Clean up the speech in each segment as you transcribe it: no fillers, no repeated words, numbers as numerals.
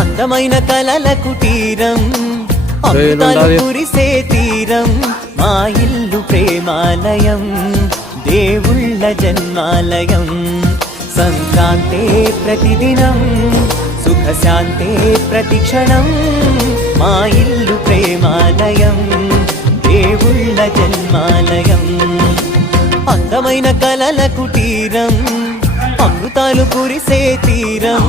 అందమైన కలల కుటీరం అమృతాలు కురిసే తీరం మా ఇల్లు ప్రేమాలయం దేవుళ్ళ జన్మాలయం సంక్రాంతే ప్రతిదినం సుఖశాంతే ప్రతిక్షణం మా ఇల్లు ప్రేమాలయం దేవుళ్ళ జన్మాలయం అందమైన కలల కుటీరం అమృతాలు కురిసే తీరం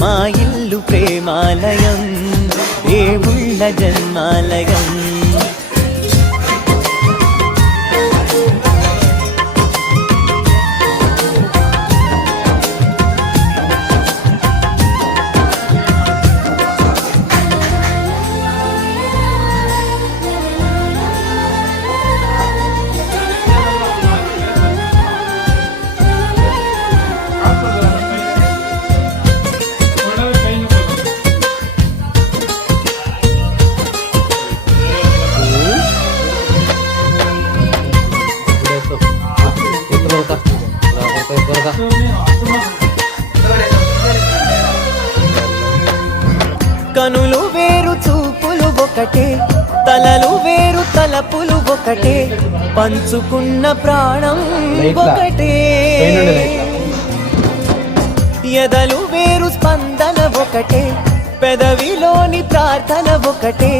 మా ఇల్లు ప్రేమాలయం దేవుళ్ళ జన్మాలయం కనులు వేరు చూపులు ఒకటే తలలు వేరు తలపులు ఒకటే పంచుకున్న ప్రాణం ఒకటే ఎదలు వేరు స్పందన ఒకటే పెదవిలోని ప్రార్థన ఒకటే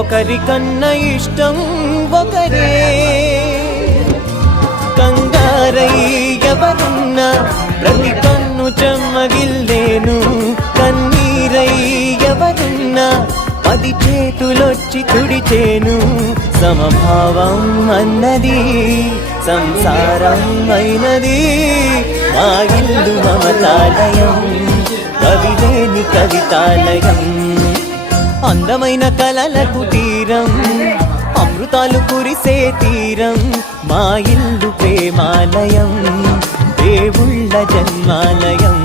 ఒకరికన్నా ఇష్టం ఒకరే కంగారై ఎవరున్నా ప్రతి కన్ను చెమ్మగిల్లేను కన్నీరై ఎవరున్నా 10 చేతులొచ్చి తుడిచేను సమభావం అన్నది సంసారం అయినది మా ఇల్లు మమతాలయం కవిలేని కవితాలయం అందమైన కలల కుటీరం అమృతాలు కురిసే తీరం మా ఇల్లు ప్రేమాలయం దేవుళ్ళ జన్మాలయం